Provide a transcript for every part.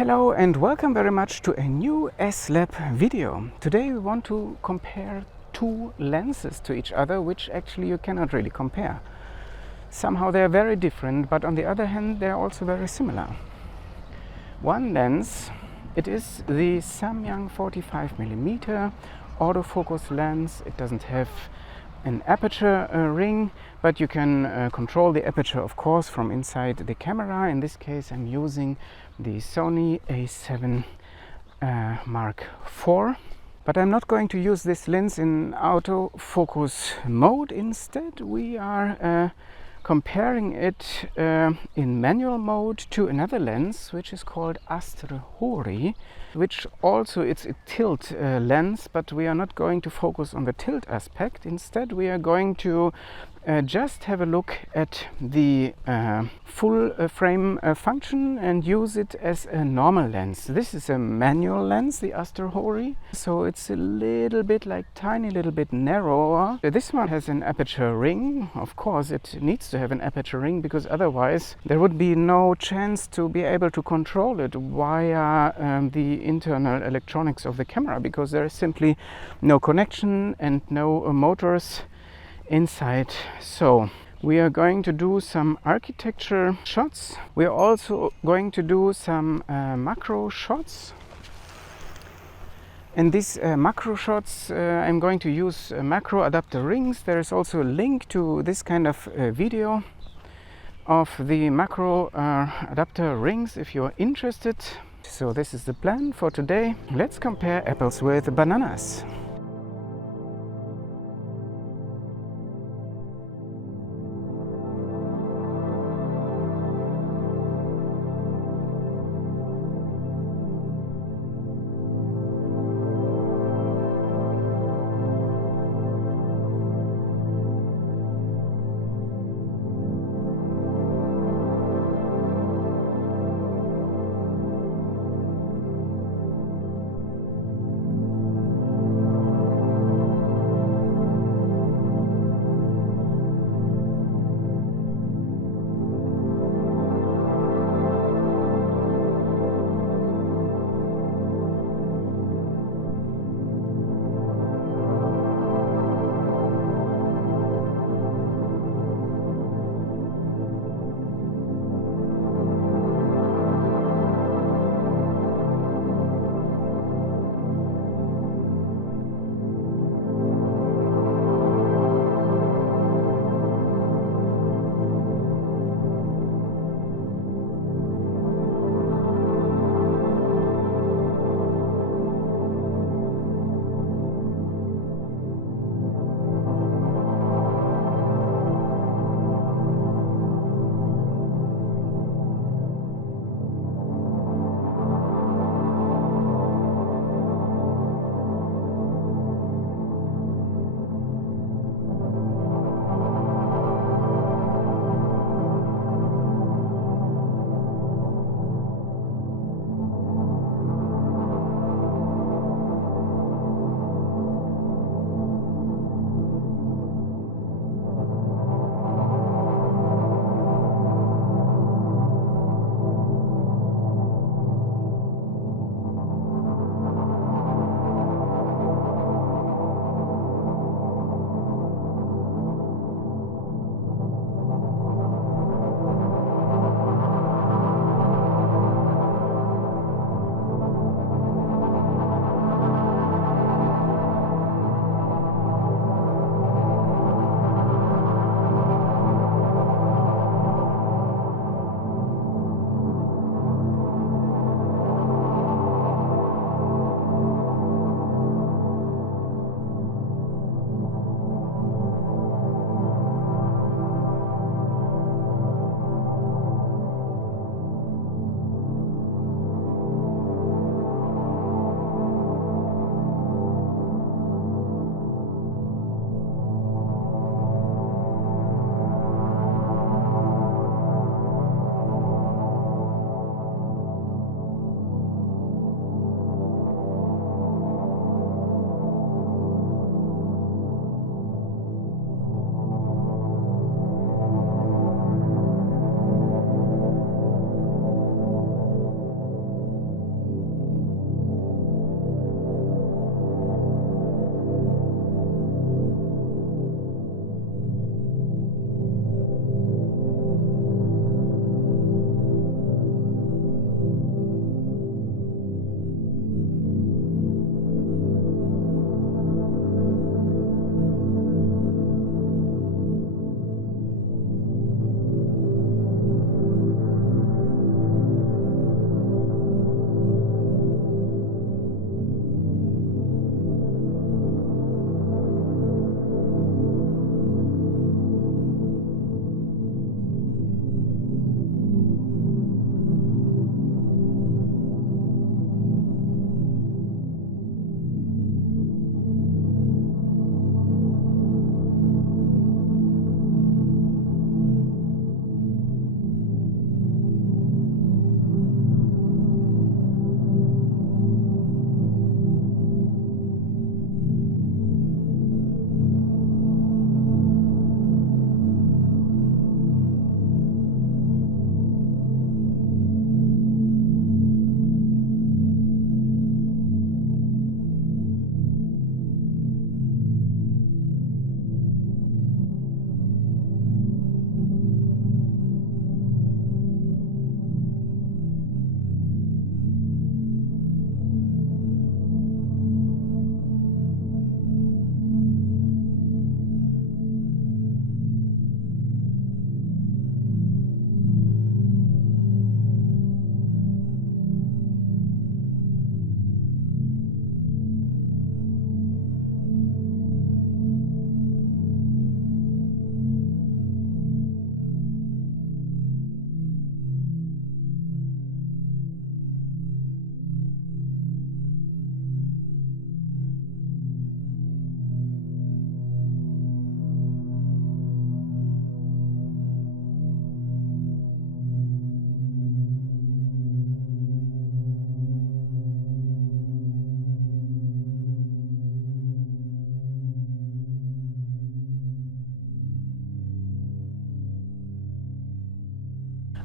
Hello and welcome very much to a new S-Lab video. Today we want to compare two lenses to each other, which actually you cannot really compare. Somehow they are very different, but on the other hand they are also very similar. One lens, it is the Samyang 45mm autofocus lens. It doesn't have an aperture ring, but you can control the aperture, of course, from inside the camera. In this case I'm using the Sony A7 Mark IV, but I'm not going to use this lens in autofocus mode. Instead we are comparing it in manual mode to another lens which is called Astre Hori, which also it's a tilt lens, but we are not going to focus on the tilt aspect. Instead we are going to just have a look at the full frame function and use it as a normal lens. This is a manual lens, the Astre Hori, so it's a little bit like tiny little bit narrower. This one has an aperture ring. Of course it needs to have an aperture ring, because otherwise there would be no chance to be able to control it via the internal electronics of the camera, because there is simply no connection and no motors inside. So we are going to do some architecture shots. We are also going to do some macro shots. In these macro shots I'm going to use macro adapter rings. There is also a link to this kind of video of the macro adapter rings if you're interested. So this is the plan for today. Let's compare apples with bananas.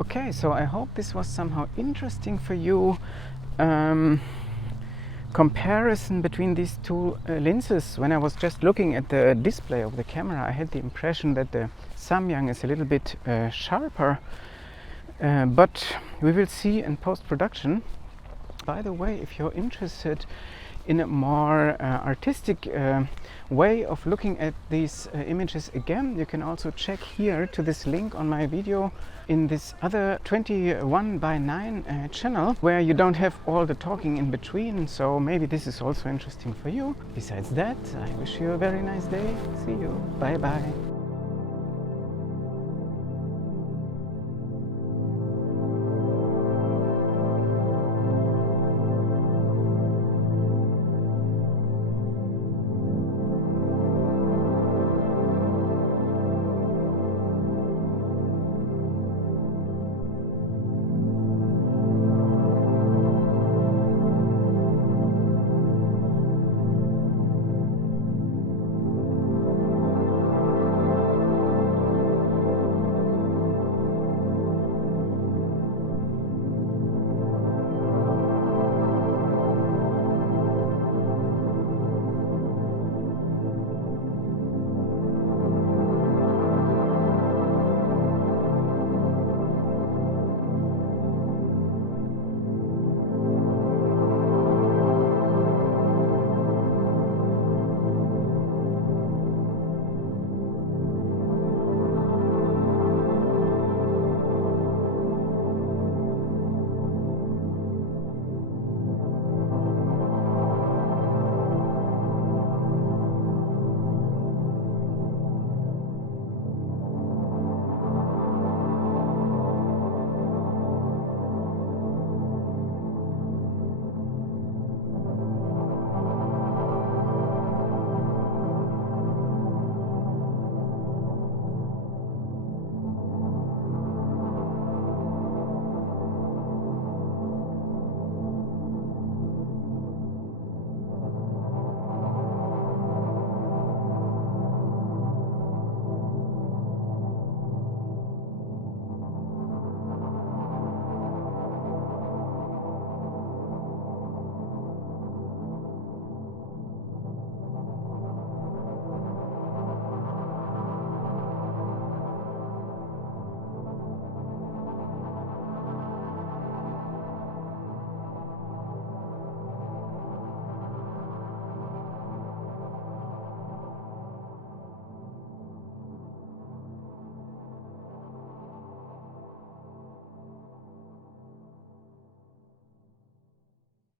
Okay, so I hope this was somehow interesting for you. Comparison between these two lenses. When I was just looking at the display of the camera, I had the impression that the Samyang is a little bit sharper, but we will see in post-production. By the way, if you're interested in a more artistic way of looking at these images again, you can also check here to this link on my video in this other 21:9 channel, where you don't have all the talking in between, so maybe this is also interesting for you. Besides that, I wish you a very nice day. See you. Bye bye.